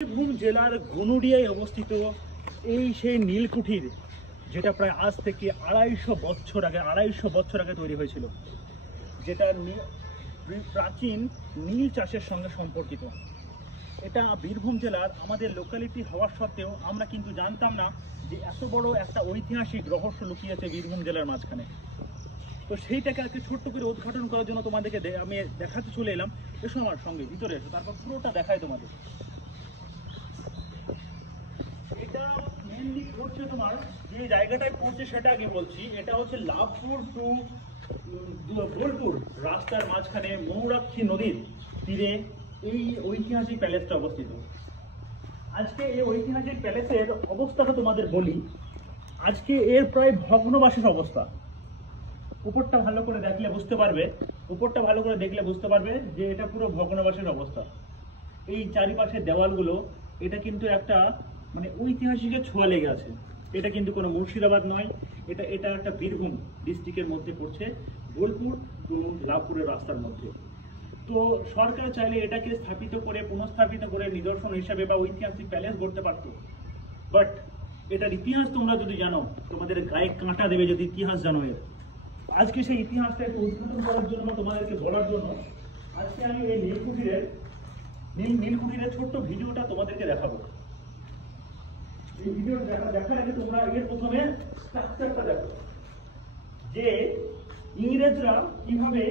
বীরভূম জেলার গনুড়িয়ায় অবস্থিত এই সেই নীলকুঠির, যেটা প্রায় আজ থেকে 250 বছর আগে তৈরি হয়েছিল, যেটা প্রাচীন নীল চাষের সঙ্গে সম্পর্কিত। এটা বীরভূম জেলার আমাদের লোকালিটি হওয়ার সত্ত্বেও আমরা কিন্তু জানতাম না যে এত বড় একটা ঐতিহাসিক রহস্য লুকিয়ে আছে বীরভূম জেলার মাঝখানে। তো সেইটাকে আজকে ছোট্ট করে উদ্ঘাটন করার জন্য তোমাদেরকে আমি দেখাতে চলে এলাম। এসো আমার সঙ্গে, ভিতরে এসো, তারপর পুরোটা দেখাই তোমাদের। এটা মেনলি পড়ছে তোমার, যে জায়গাটায় পড়ছে সেটা আগে বলছি। এটা হচ্ছে লাভপুর টু বোলপুর রাস্তার মাঝখানে ময়ূরাক্ষী নদীর তীরে এই ঐতিহাসিক প্যালেসটা অবস্থিত। আজকে এই ঐতিহাসিক প্যালেসের অবস্থাটা তোমাদের বলি। আজকে এর প্রায় ভগ্নবাসের অবস্থা। উপরটা ভালো করে দেখলে বুঝতে পারবে যে এটা পুরো ভগ্নবাসের অবস্থা। এই চারিপাশের দেওয়ালগুলো, এটা কিন্তু একটা মানে ঐতিহাসিকের ছোঁয়া লেগে আছে। এটা কিন্তু কোনো মুর্শিদাবাদ নয়, এটা একটা বীরভূম ডিস্ট্রিক্টের মধ্যে পড়ছে, বোলপুর টু লাভপুরের রাস্তার মধ্যে। তো সরকার চাইলে এটাকে পুনঃস্থাপিত করে নিদর্শন হিসাবে বা ঐতিহাসিক প্যালেস গড়তে পারত। বাট এটার ইতিহাস তোমরা যদি জানো, তোমাদের গায়ে কাঁটা দেবে যদি ইতিহাস জানো এর। আজকে সেই ইতিহাসটা একটু উদ্ঘাটন করার জন্য, তোমাদেরকে বলার জন্য আজকে আমি এই নীলকুঠিরের ছোট্ট ভিডিওটা তোমাদেরকে দেখাবো। এই ভিডিও দেখার আগে তোমরা এর প্রথমে স্ট্রাকচারটা দেখো, যে ইংরেজরা কিভাবে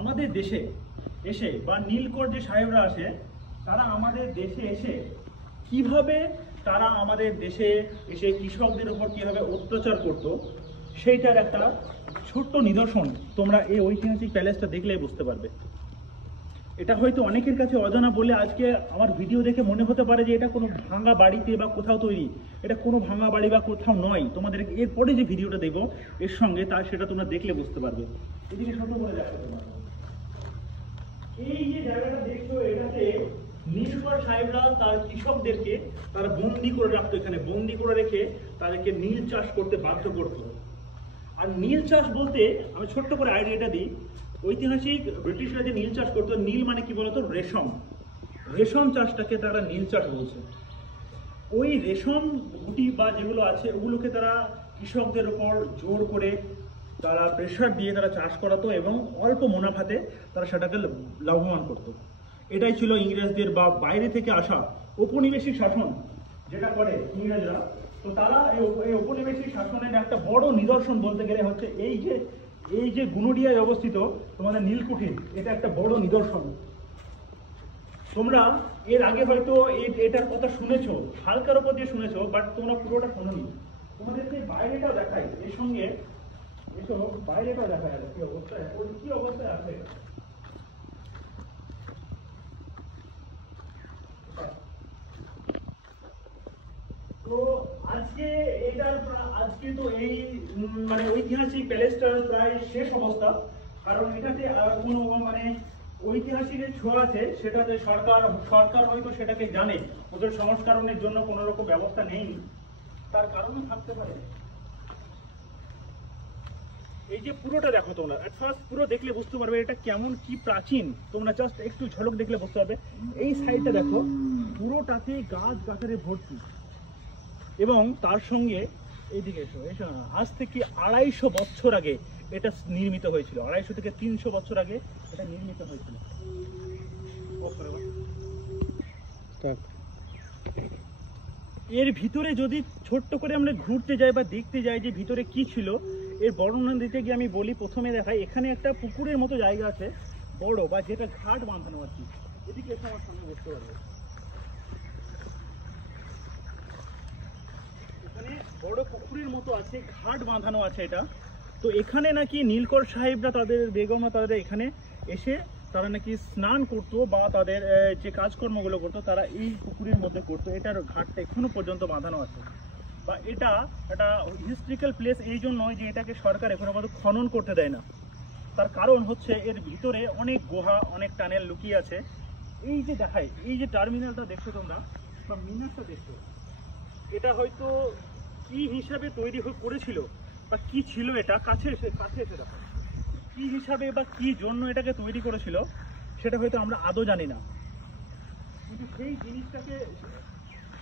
আমাদের দেশে এসে, বা নীলকর যে সাহেবরা আসে, তারা আমাদের দেশে এসে কিভাবে তারা আমাদের দেশে এসে কৃষকদের উপর কিভাবে অত্যাচার করত, সেইটার একটা ছোট্ট নিদর্শন তোমরা এই ঐতিহাসিক প্যালেসটা দেখলে বুঝতে পারবে। এটা হয়তো অনেকের কাছে অজানা বলে আজকে আমার ভিডিও দেখে মনে হতে পারে যে এটা কোনো ভাঙা বাড়িতে বা কোথাও তৈরি। এটা কোনো ভাঙা বাড়ি বা কোথাও নয়। তোমাদের এরপরে যে ভিডিওটা দেবো এর সঙ্গে, সেটা তোমরা দেখলে বুঝতে পারবে। এদিকে ছোট করে দেখো তোমরা, এই যে জায়গাটা দেখছো, এটাতে নীলকর সাহেবরা তার কৃষকদেরকে তারা বন্দি করে রাখতো। এখানে বন্দি করে রেখে তাদেরকে নীল চাষ করতে বাধ্য করতো। আর নীল চাষ বলতে আমি ছোট্ট করে আইডিয়াটা দিই। ঐতিহাসিক ব্রিটিশরা যে নীল চাষ করতো, নীল মানে কি বলতো? রেশম চাষটাকে তারা নীল চাষ বলছে। ওই রেশম গুটি বা যেগুলো আছে, ওগুলোকে তারা কৃষকদের উপর জোর করে তারা প্রেশার দিয়ে তারা চাষ করাতো এবং অল্প মুনাফাতে তারা সেটাকে লাভবান করতো। এটাই ছিল ইংরেজদের বা বাইরে থেকে আসা ঔপনিবেশিক শাসন যেটা করে ইংরেজরা। তো তারা এই ঔপনিবেশিক শাসনের একটা বড় নিদর্শন বলতে গেলে হচ্ছে এই যে গুনুড়িয়ায় অবস্থিত তোমাদের নীলকুঠির, এটা একটা বড় নিদর্শন। তোমরা এর আগে হয়তো এটার কথা শুনেছো, হালকার উপর দিয়ে শুনেছো, বাট তোমরা পুরোটা শোনোনি। তোমাদেরকে বাইরেটাও দেখাই এর সঙ্গে, এসো বাইরেটাও দেখায় কি অবস্থায় আছে। তো আজকে তো এই মানে ঐতিহাসিক প্যালেসটার প্রায় শেষ অবস্থা। কারণ এটাতে কোনো মানে ঐতিহাসিকের ছোঁয়া আছে, সেটাতে সরকার হয়তো সেটাকে জানে, ওদের সংস্করণের জন্য কোনো রকম ব্যবস্থা নেই, তার কারণও থাকতে পারে। এই যে পুরোটা দেখো তোমরা, এট ফার্স্ট পুরো দেখলে বুঝতে পারবে এটা কেমন কি প্রাচীন। তোমরা জাস্ট একটু ঝলক দেখলে বুঝতে পারবে। এই সাইডটা দেখো, পুরোটাতে গাছের ভর্তি, এবং তার সঙ্গে এইদিকে এসো, আজ থেকে 250 বছর আগে এটা নির্মিত হয়েছিল। 250 থেকে 300 বছর আগে এটা নির্মিত হয়েছিল। এর ভিতরে যদি ছোট্ট করে আমরা ঘুরতে যাই বা দেখতে যাই যে ভিতরে কি ছিল, এর বর্ণনা দিতে গিয়ে আমি বলি, প্রথমে দেখাই এখানে একটা পুকুরের মতো জায়গা আছে বড়, বা যেটা ঘাট বাঁধানো আর কি। এদিকে এসে আমার সামনে বুঝতে পারবে, এখানে বড় পুকুরের মতো আছে, ঘাট বাঁধানো আছে এটা। তো এখানে নাকি নীলকর সাহেবরা তাদের বেগমরা তাদের এখানে এসে তারা নাকি স্নান করতো বা তাদের যে কাজকর্মগুলো করতো তারা এই পুকুরের মধ্যে করতো। এটার ঘাটটা এখনো পর্যন্ত বাঁধানো আছে। বা এটা একটা হিস্ট্রিক্যাল প্লেস এই জন্য নয় যে এটাকে সরকার এখনো পর্যন্ত খনন করতে দেয় না। তার কারণ হচ্ছে এর ভিতরে অনেক গুহা, অনেক টানেল লুকিয়ে আছে। এই যে দেখায়, এই যে টার্মিনালটা দেখছো তোমরা বা মিনারটা দেখছো, এটা হয়তো কি হিসাবে তৈরি করেছিল বা কি ছিল, এটা কাছে এসে দেখো। হিসাবে বা কি জন্য এটাকে তৈরি করেছিল সেটা হয়তো আমরা আদৌ জানি না, কিন্তু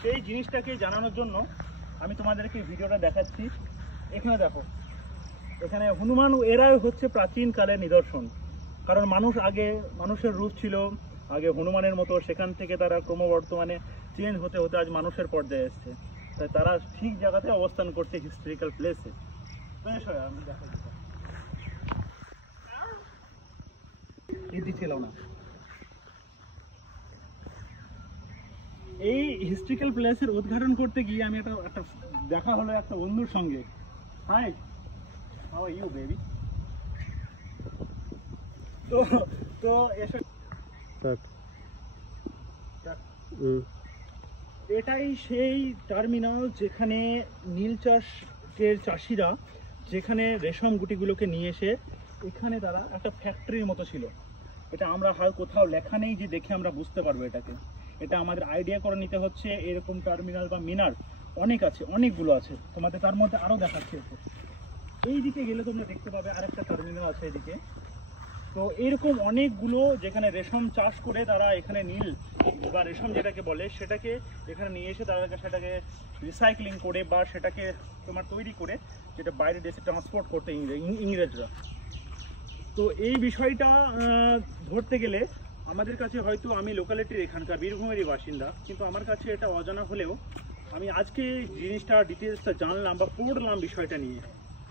সেই জিনিসটাকে জানানোর জন্য আমি তোমাদেরকে ভিডিওটা দেখাচ্ছি। এখানে দেখো, এখানে হনুমান এরাই হচ্ছে প্রাচীন কালের নিদর্শন। কারণ মানুষের রূপ ছিল আগে হনুমানের মতো, সেখান থেকে তারা ক্রমবর্ধমানে চেঞ্জ হতে হতে আজ মানুষের পর্যায়ে এসছে। তাই তারা ঠিক জায়গাতে অবস্থান করছে, হিস্টোরিক্যাল প্লেসে। আমি দেখাচ্ছি, ছিল না এই হিস্টোরিক্যাল প্লেসের উদ্ঘাটন করতে গিয়ে আমি একটা দেখা হলো একটা বন্ধুর সঙ্গে। Hi, how are you baby? তো এটাই সেই টার্মিনাল যেখানে নীল চাষের চাষিরা যেখানে রেশম গুটিগুলোকে নিয়ে এসে এখানে তারা একটা ফ্যাক্টরির মতো ছিল। এটা আমরা কোথাও লেখা নেই যে দেখে আমরা বুঝতে পারবো এটাকে। এটা আমাদের আইডিয়া করে নিতে হচ্ছে। এরকম টার্মিনাল বা মিনার অনেক আছে, অনেকগুলো আছে। তোমাদের তার মধ্যে আরও দেখাচ্ছে। এই দিকে গেলে তোমরা দেখতে পাবে আরেকটা টার্মিনাল আছে এদিকে। তো এরকম অনেকগুলো যেখানে রেশম চাষ করে তারা এখানে নীল বা রেশম যেটাকে বলে সেটাকে এখানে নিয়ে এসে তারা সেটাকে রিসাইক্লিং করে বা সেটাকে তোমার তৈরি করে যেটা বাইরে দেশে ট্রান্সপোর্ট করতে ইংরেজরা। তো এই বিষয়টা ধরতে গেলে আমাদের কাছে হয়তো, আমি লোকালিটির এখানকার বীরভূমেরই বাসিন্দা, কিন্তু আমার কাছে এটা অজানা হলেও আমি আজকে জিনিসটা ডিটেলসটা জানলাম বা পড়লাম বিষয়টা নিয়ে।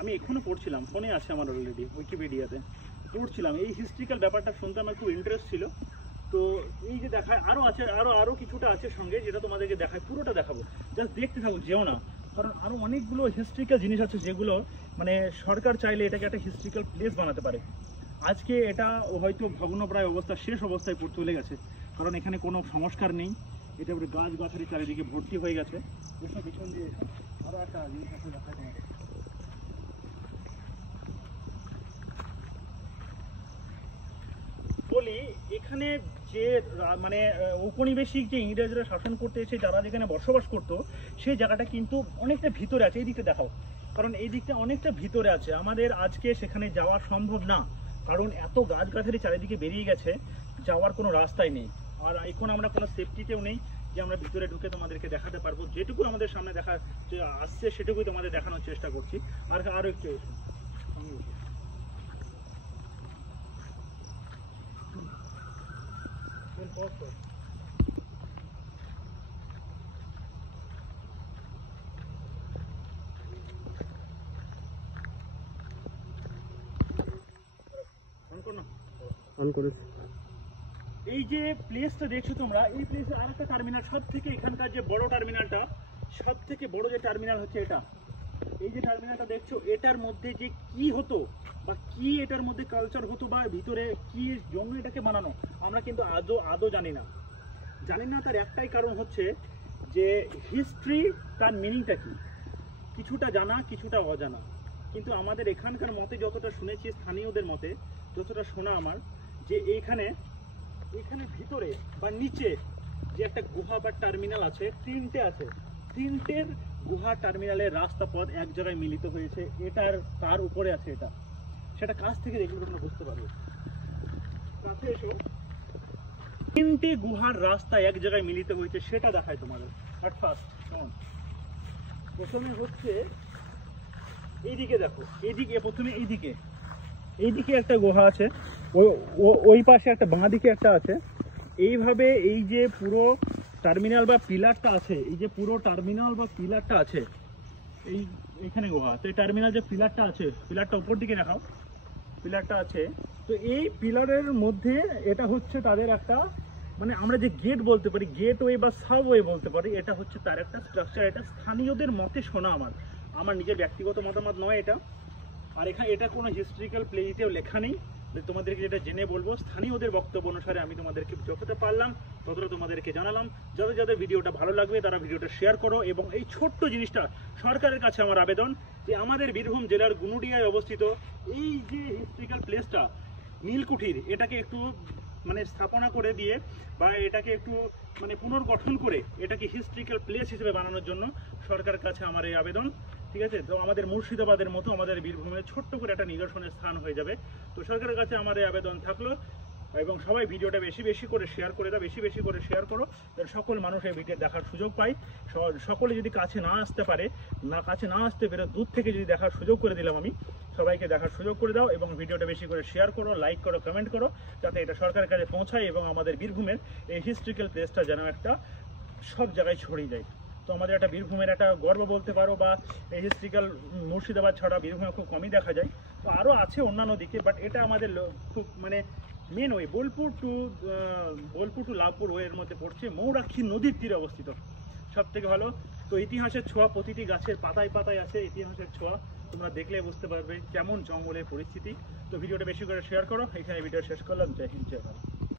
আমি এখনও পড়ছিলাম, ফোনে আছে আমার অলরেডি, উইকিপিডিয়াতে পড়ছিলাম। এই হিস্ট্রিক্যাল ব্যাপারটা শুনতে আমার খুব ইন্টারেস্ট ছিল। তো এই যে দেখায় আরও আছে, আরও কিছুটা আছে সঙ্গে, যেটা তোমাদেরকে দেখায়, পুরোটা দেখাবো, জাস্ট দেখতে থাকো, যেও না। কারণ আরও অনেকগুলো হিস্ট্রিক্যাল জিনিস আছে যেগুলো মানে সরকার চাইলে এটাকে একটা হিস্ট্রিক্যাল প্লেস বানাতে পারে। আজকে এটা হয়তো ভগ্নপ্রায় অবস্থা, শেষ অবস্থায় চলে গেছে, কারণ এখানে কোনো সংস্কার নেই। এটা গাছগাছালি চারিদিকে ভর্তি হয়ে গেছে। এসব পিছন দিয়ে আরও একটা জিনিস আছে দেখায় তোমাদের। বলি, এখানে যে মানে ঔপনিবেশিক যে ইংরেজরা শাসন করতে এসে যারা যেখানে বসবাস করতো সেই জায়গাটা কিন্তু অনেকটা ভিতরে আছে। এই দিকটা দেখাও, কারণ এই দিকটা অনেকটা ভিতরে আছে। আমাদের আজকে সেখানে যাওয়া সম্ভব না, কারণ এত গাছগাছালি চারিদিকে বেরিয়ে গেছে, যাওয়ার কোনো রাস্তাই নেই। আর এখন আমরা কোনো সেফটিতেও নেই যে আমরা ভিতরে ঢুকে তোমাদেরকে দেখাতে পারবো। যেটুকু আমাদের সামনে দেখা আসছে সেটুকুই তোমাদের দেখানোর চেষ্টা করছি। আরও একটু এই যে প্লেসটা দেখছো তোমরা, এই প্লেসে আরেকটা টার্মিনাল, সব থেকে এখানকার যে বড় টার্মিনালটা, সব থেকে বড় যে টার্মিনাল হচ্ছে এটা। এই যে টার্মিনালটা দেখছো, এটার মধ্যে যে কি হতো বা কি এটার মধ্যে কালচার হতো বা ভিতরে কি জন্য এটাকে বানানো, আমরা কিন্তু আদৌ জানি না। তার একটাই কারণ হচ্ছে যে হিস্ট্রি, তার মিনিংটা কি, কিছুটা জানা কিছুটা অজানা। কিন্তু আমাদের এখানকার মতে যতটা শুনেছি, স্থানীয়দের মতে যতটা শোনা আমার, যে এইখানে ভিতরে বা নিচে যে একটা গুহা বা টার্মিনাল আছে, তিনটে আছে, তিনটের গুহা টার্মিনালের রাস্তা পথ এক জায়গায় মিলিত হয়েছে। তার উপরে আছে এটা, সেটা কাছ থেকে দেখলে তোমরা বুঝতে পারবে। কাছে এসো, তিনটে গুহার রাস্তা এক জায়গায় মিলিত হয়েছে সেটা দেখায় তোমাদের। অ্যাট ফার্স্ট প্রথমে হচ্ছে এইদিকে দেখো, প্রথমে এইদিকে একটা গুহা আছে, ওই পাশে একটা, বাঁ দিকে একটা আছে। এইভাবে এই যে পুরো টার্মিনাল বা পিলারটা আছে, এই যে পুরো টার্মিনাল বা পিলারটা আছে, এইখানে গুহা। তো এই টার্মিনাল যে পিলারটা আছে, পিলারটা উপর দিকে দেখাও, পিলারটা আছে। তো এই পিলারের মধ্যে এটা হচ্ছে তাদের একটা, মানে আমরা যে গেট বলতে পারি, গেটওয়ে বা সাবওয়ে বলতে পারি, এটা হচ্ছে তার একটা স্ট্রাকচার। এটা স্থানীয়দের মতে শোনা, আমার নিজের ব্যক্তিগত মতামত নয় এটা। আর এটা কোনো হিস্ট্রিক্যাল প্লেসেও লেখা নেই, তোমাদেরকে যেটা জেনে বলবো স্থানীয়দের বক্তব্য অনুসারে আমি তোমাদেরকে যতটা পারলাম ততটা তোমাদেরকে জানালাম। যাদের ভিডিওটা ভালো লাগবে তারা ভিডিওটা শেয়ার করো। এবং এই ছোট্ট জিনিসটা সরকারের কাছে আমার আবেদন, যে আমাদের বীরভূম জেলার গুনুডিয়ায় অবস্থিত এই যে হিস্ট্রিক্যাল প্লেসটা নীলকুঠির, এটাকে একটু মানে স্থাপনা করে দিয়ে বা এটাকে একটু মানে পুনর্গঠন করে এটাকে হিস্ট্রিক্যাল প্লেস হিসেবে বানানোর জন্য সরকারের কাছে আমার এই আবেদন। ঠিক আছে। তো আমাদের মুর্শিদাবাদের মতো আমাদের বীরভূমে ছোট্ট করে একটা নিদর্শনের স্থান হয়ে যাবে। তো সরকারের কাছে আমার এই আবেদন থাকলো, এবং সবাই ভিডিওটা বেশি বেশি করে শেয়ার করে দাও, বেশি বেশি করে শেয়ার করো, যেন সকল মানুষ এই ভিডিও দেখার সুযোগ পায়। সকলে যদি কাছে না আসতে পারে, কাছে না আসতে পেরে দূর থেকে যদি দেখার সুযোগ করে দিলাম আমি, সবাইকে দেখার সুযোগ করে দাও এবং ভিডিওটা বেশি করে শেয়ার করো, লাইক করো, কমেন্ট করো, যাতে এটা সরকারের কাছে পৌঁছায় এবং আমাদের বীরভূমের এই হিস্ট্রিক্যাল প্লেসটা যেন একটা সব জায়গায় ছড়িয়ে যায়। তো আমাদের একটা বীরভূমের একটা গর্ব বলতে পারো, বা এই হিস্ট্রিক্যাল মুর্শিদাবাদ ছাড়া বীরভূমে খুব কমই দেখা যায়। তো আরও আছে অন্যান্য দিকে, বাট এটা আমাদের খুব মানে main way, Bolpur to Labhpur ওয়ের মধ্যে পড়ছে, মৌরাক্ষী নদীর তীরে অবস্থিত, সব থেকে ভালো। তো ইতিহাসের ছোঁয়া প্রতিটি গাছের পাতায় পাতায় আছে, ইতিহাসের ছোঁয়া, তোমরা দেখলে বুঝতে পারবে কেমন জঙ্গলের পরিস্থিতি। তো ভিডিওটা বেশি করে শেয়ার করো, এখানে ভিডিও শেষ করলাম। জয় হিন্দ, জয় ভারত।